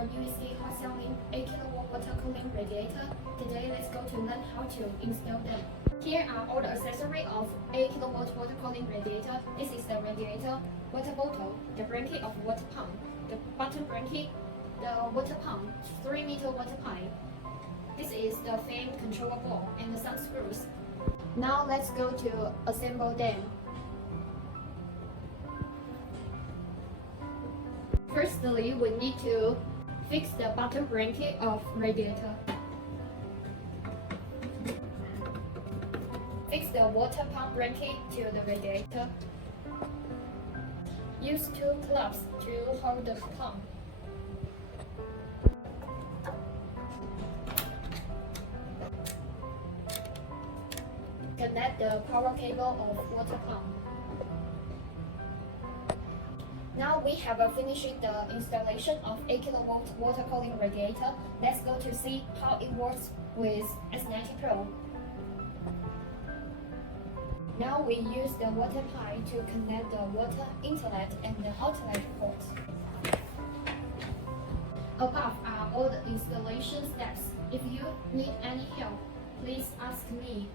our UEC hot selling 8 kW water cooling radiator. Today let's go to learn how to install them. Here are all the accessories of 8 kW water cooling radiator. This is the radiator, water bottle, the bracket of water pump, the bottom bracket, the water pump, 3-meter water pipe. This is the fan controller ball and some screws. Now let's go to assemble them. Firstly, we need to fix the bottom bracket of radiator. Fix the water pump bracket to the radiator. Use 2 clamps to hold the pump. Connect the power cable of water pump. Now we have finished the installation of 8 kW water cooling radiator. Let's go to see how it works with S19 Pro. Now we use the water pipe to connect the water inlet and the outlet port. Above are all the installation steps. If you need any help, please ask me.